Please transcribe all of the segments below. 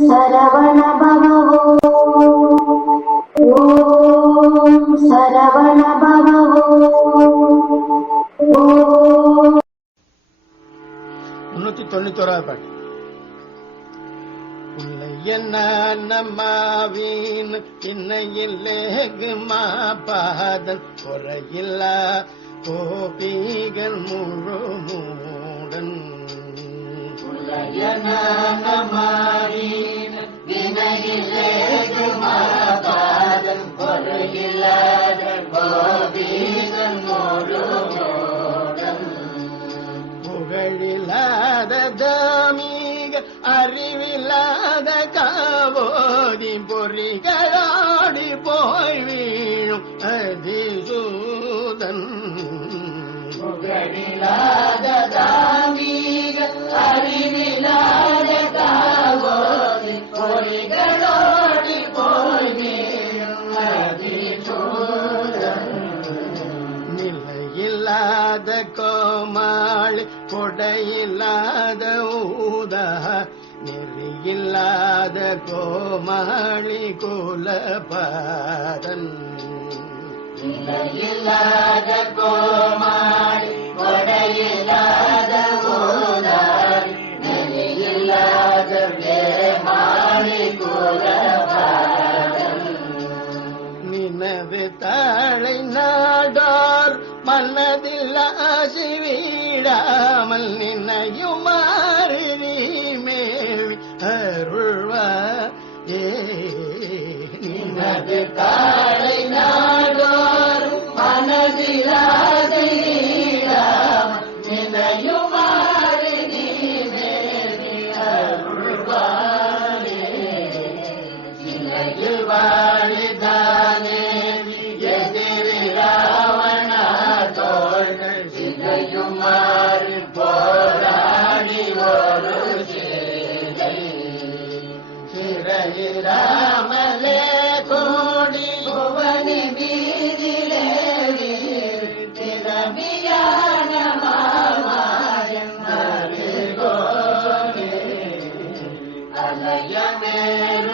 சரவண பவோ ஓம் சரவண பவோ ஓம் முன்னூத்தி தொண்ணூத்தோராவது பாட்டு புள்ளையன நம்மாவின் பின்னையில்லேகு மாபாதன் குறையில்லா கோபிகள் முழு மூடன் புள்ளையன நம்மாவின் வினையில்லேகு மாபாதன் புகழில்லாத தாமீக அறிவி கொடையில்லாத கோமாளி கொடையில்லாத ஊதா நெறியில்லாத கோமாளி குலபாதன். இல்லாத கோ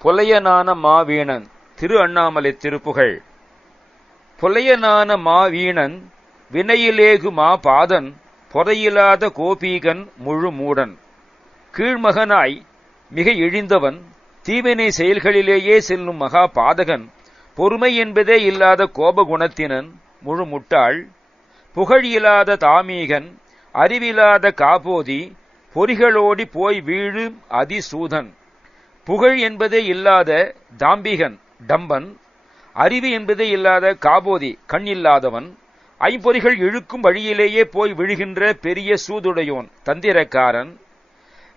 புலையனான மாவீணன் திரு அண்ணாமலை திருப்புகழ். புலையனான மாவீணன் வினையிலேகு மா பாதன் பொறையிலாத கோபீகன் முழு மூடன். கீழ்மகனாய் மிக இழிந்தவன் தீவினை செயல்களிலேயே செல்லும் மகா பாதகன் பொறுமை என்பதே இல்லாத கோபகுணத்தினன் முழு முட்டாள். புகழ் தாமீகன் அறிவிலாத காபோதி பொறிகளோடி போய் வீழும் அதிசூதன். புகழ் என்பதே இல்லாத தாம்பிகன் டம்பன். அறிவு என்பதே இல்லாத காபோதி கண் இல்லாதவன் ஐம்பொறிகள் இழுக்கும் வழியிலேயே போய் விழுகின்ற பெரிய சூதுடையோன் தந்திரக்காரன்.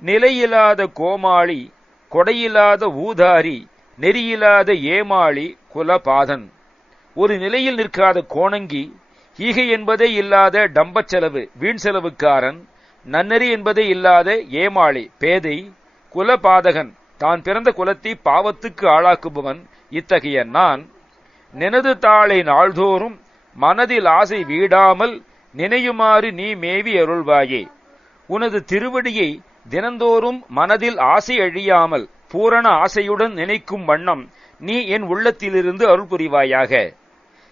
நிலையில்லாத கோமாளி கொடையில்லாத ஊதாரி நெறியில்லாத ஏமாளி குலபாதன். ஒரு நிலையில் நிற்காத கோணங்கி ஈகை என்பதே இல்லாத டம்பச் செலவு வீண் செலவுக்காரன் நன்னறி என்பதே இல்லாத ஏமாளி பேதை குலபாதகன் தான் பிறந்த குலத்தை பாவத்துக்கு ஆளாக்குபவன் இத்தகைய நான். நினது தாளை நாள்தோறும் மனதில் ஆசை வீடாமல் நினையுமாறு நீ மேவி அருள்வாயே. உனது திருவடியை தினந்தோறும் மனதில் ஆசை அழியாமல் பூரண ஆசையுடன் நினைக்கும் வண்ணம் நீ என் உள்ளத்திலிருந்து அருள் புரிவாயாக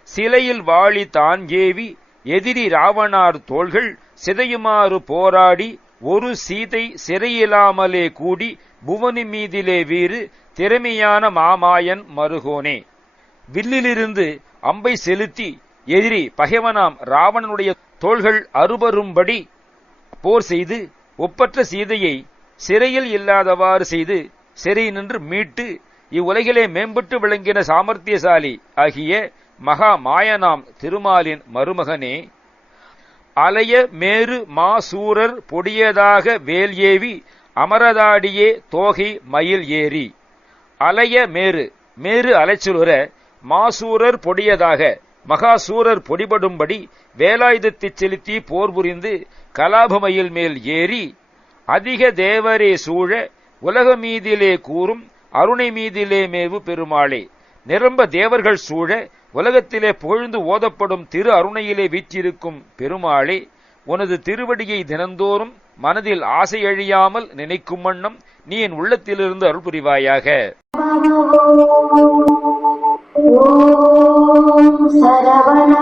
சிலையில் வாழி தான் ஏவி எதிரி ராவணார் தோள்கள் சிதையுமாறு போராடி ஒரு சீதை சிறையில்லாமலே கூடி புவனி மீதிலே வீறு திறமையான மாமாயன் மருகோனே. வில்லிலிருந்து அம்பை செலுத்தி எதிரி பகைவனாம் ராவணனுடைய தோள்கள் அறுபரும்படி போர் செய்து ஒப்பற்ற சீதையை சிறையில் இல்லாதவாறு செய்து சிறை நின்று மீட்டு இவ்வுலகிலே மேம்பட்டு விளங்கின சாமர்த்தியசாலி ஆகிய மகா மாயனாம் திருமாலின் மருமகனே அலைய மேரு மாசூரர் பொடியதாக வேல் ஏவி அமரதாடியே தோகை மயில் ஏறி. அலைய மேரு மேரு அலைச்சலுற மாசூரர் பொடியதாக மகாசூரர் பொடிபடும்படி வேலாயுதத்தைச் செலுத்தி போர் புரிந்து கலாபமயில் மேல் ஏறி அதிக தேவரே சூழ உலக மீதிலே கூறும் அருணை மீதிலே மேவு பெருமாளே நிரம்ப தேவர்கள் சூழ உலகத்திலே புகழ்ந்து ஓதப்படும் திரு அருணையிலே வீற்றிருக்கும் பெருமாளே உனது திருவடியை தினந்தோறும் மனதில் ஆசை அழியாமல் நினைக்கும் வண்ணம் நீ என் உள்ளத்திலிருந்து அருள் புரிவாயாக. சரவண